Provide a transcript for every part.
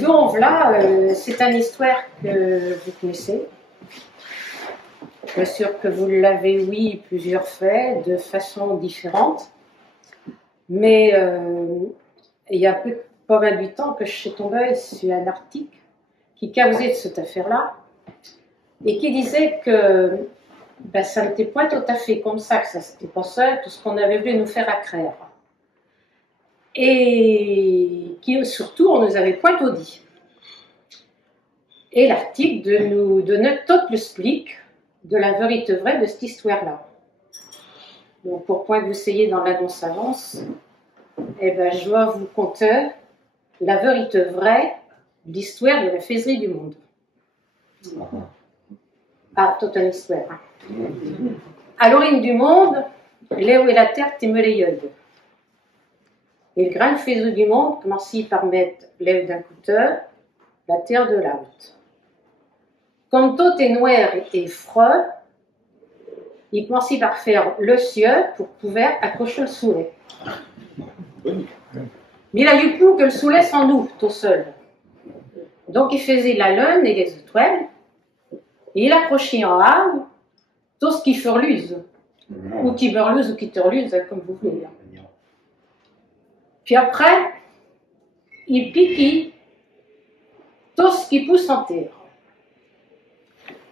Donc là, c'est une histoire que vous connaissez. Bien sûr que vous l'avez, oui, plusieurs fois, de façon différente. Mais il y a pas mal de temps que je suis tombée sur un article qui causait de cette affaire-là et qui disait que ben, ça n'était pas tout à fait comme ça, que ça s'était passé, tout ce qu'on avait voulu nous faire accraire. Et qui, surtout, on nous avait point tout dit. Et l'article de nous donner tout l'explique de la vérité vraie de cette histoire-là. Donc, pour point que vous essayez dans l'annonce avance, eh ben, je dois vous conter la vérité vraie de l'histoire de la faiserie du monde. Ah, toute une histoire. À l'origine du monde, l'eau et la terre t'aiment les yeux. Et le grand faiseau du monde commence par mettre l'eau d'un côté, la terre de l'autre. Comme tout est noir et froid, il commence par faire le ciel pour pouvoir accrocher le soleil. Mais il a du coup que le soleil s'en ouvre tout seul. Donc il faisait la lune et les étoiles, et il accrochait en haut tout ce qui furluse, ou qui burluse ou qui turluse, comme vous voulez. Puis après, il piquait tout ce qui pousse en terre.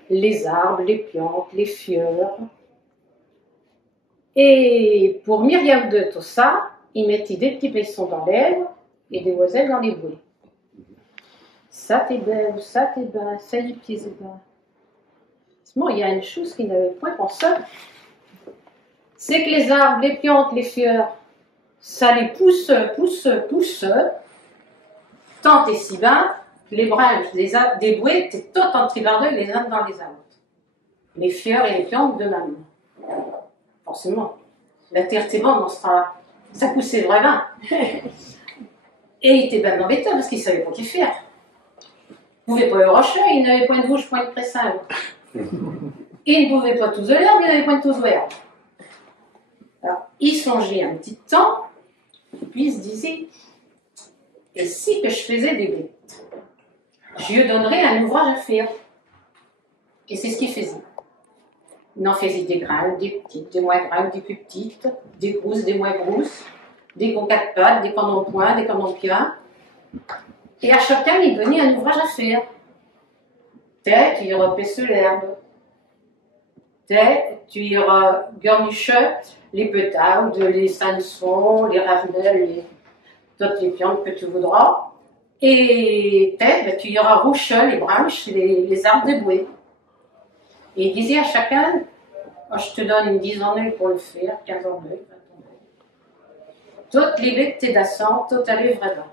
Les arbres, les plantes, les fleurs. Et pour myriade de tout ça, il mettait des petits poissons dans l'air et des oiseaux dans les bouées. Ça t'est belle, ça t'est bas, ça y est, pieds et bas. Bon, il y a une chose qui n'avait point pensé, c'est que les arbres, les plantes, les fleurs, ça les pousse, tant et si bas, les branches des bouées étaient toutes entrebardées les unes dans les autres. Les fleurs et les plantes de même. Forcément. La terre était bonne, ça poussait vraiment. Et il était bien embêté parce qu'il ne savait pas quoi faire. Il ne pouvait pas le rocher, il n'avait point de bouche, point de pressin. Il ne pouvait pas tous l'herbe, il n'avait point de tous l'herbe. Alors, il songeait un petit temps, puis il se disait, et si que je faisais des bêtes, je lui donnerais un ouvrage à faire. Et c'est ce qu'il faisait. Il en faisait des grandes, des petites, des moins grandes, des plus petites, des grosses, des moins grosses, des gros quatre pattes, des canons points, des canons pieds. Et à chacun, il donnait un ouvrage à faire. Peut-être, tu iras paisser l'herbe. Peut-être, tu iras garnicher les pétards, les sansons, les ravenelles, toutes les plantes que tu voudras. Et peut-être, tu iras roucher les branches, les arbres de bouée. Et il disait à chacun, oh, je te donne une 10 ans pour le faire, 15 ans, 20 ans. Toutes les bêtes t'es d'assant, tout allait vraiment.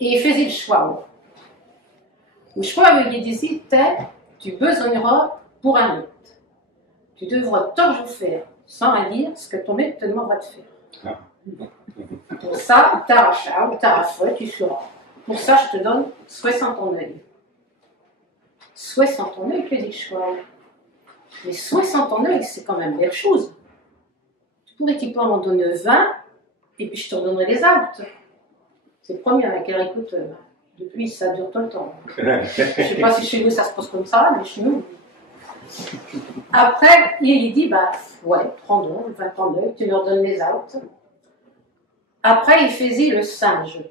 Et il faisait le choix. Le choix, il disait, tu besogneras pour un maître. Tu devras toujours faire, sans rien dire, ce que ton maître te demandera de faire. Pour ça, t'arrachas ou t'arracheras, tu feras. Pour ça, je te donne 60 en œil. 60 en œil, faisait le choix. Mais 60 en œil, c'est quand même belle chose. Tu pourrais-tu pas m'en donner 20, et puis je te redonnerai les autres. C'est le premier avec car écoute, depuis ça dure tout le temps. Je ne sais pas si chez vous ça se passe comme ça, mais chez nous. Après, il dit, bah, ouais, prends donc, 20 en œil, tu leur donnes les autres. Après, il faisait le singe.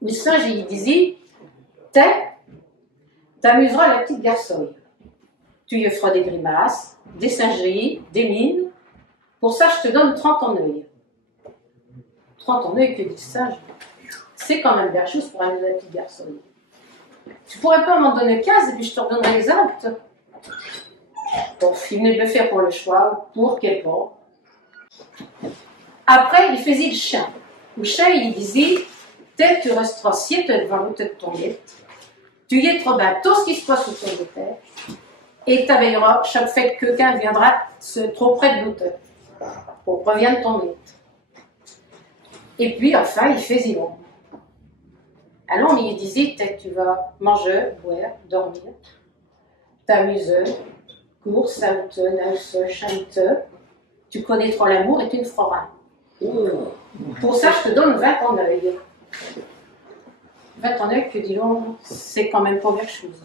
Le singe, il disait, t'amuseras la petite garçonne. Tu lui feras des grimaces, des singeries, des mines. Pour ça, je te donne 30 en œil. 30 en œil, que dit le singe. C'est quand même bien chose pour amuser la petite garçonne. Tu pourrais pas m'en donner 15 et puis je te redonnerai les autres. Bon, il venait de le faire pour le choix, pour quel pas. Après, il faisait le chien. Le chien, il disait, tu resteras si devant le tête de ton guette. Tu guetteras bien tout ce qui se passe autour de terre. Et tu veilleras chaque fois que quelqu'un viendra trop près de l'auteur. Pour prévenir ton guette. Et puis, enfin, il faisait bon. Alors, il disait, tu vas manger, boire, dormir, t'amuser, course, saute, nage, chante, tu connaîtras l'amour et tu ne feras rien. Pour ça, je te donne 20 en œil. 20 en œil que dis donc, c'est quand même pas quelque chose.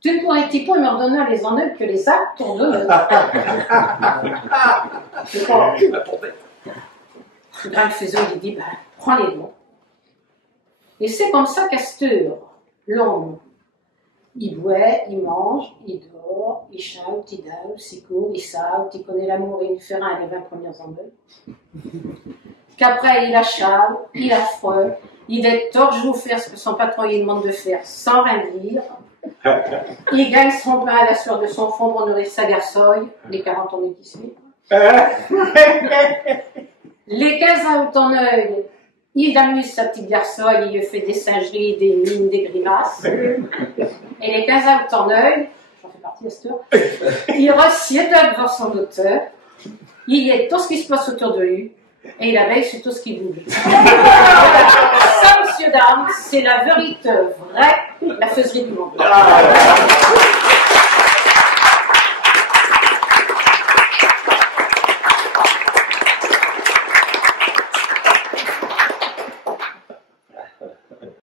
Tu pourrais-tu pas me redonner les en œil que les actes tournent de c'est pas. Le grand faisceau lui dit, ben, prends-les donc. Et c'est comme ça qu'Astur, l'homme, il boit, il mange, il dort, il chante, il danse, il court, il saute, il connaît l'amour indifférent les 20 premières en œil. Qu'après, il achale, il a froid, il est toujours faire ce que son patron lui demande de faire sans rien dire. Il gagne son pain à la sueur de son front pour nourrir sa garçonne, les 40 ans qui suivent. Les 15 août en œil, il amuse sa petite garçonne, il lui fait des singeries, des mines, des grimaces. Et les 15 août en œil, j'en fais partie, Astor, il rassied devant son auteur, il est tout ce qui se passe autour de lui, et il abeille sur tout ce qui bouge. Ça, monsieur, dame, c'est la vérité vraie, la faiserie du monde.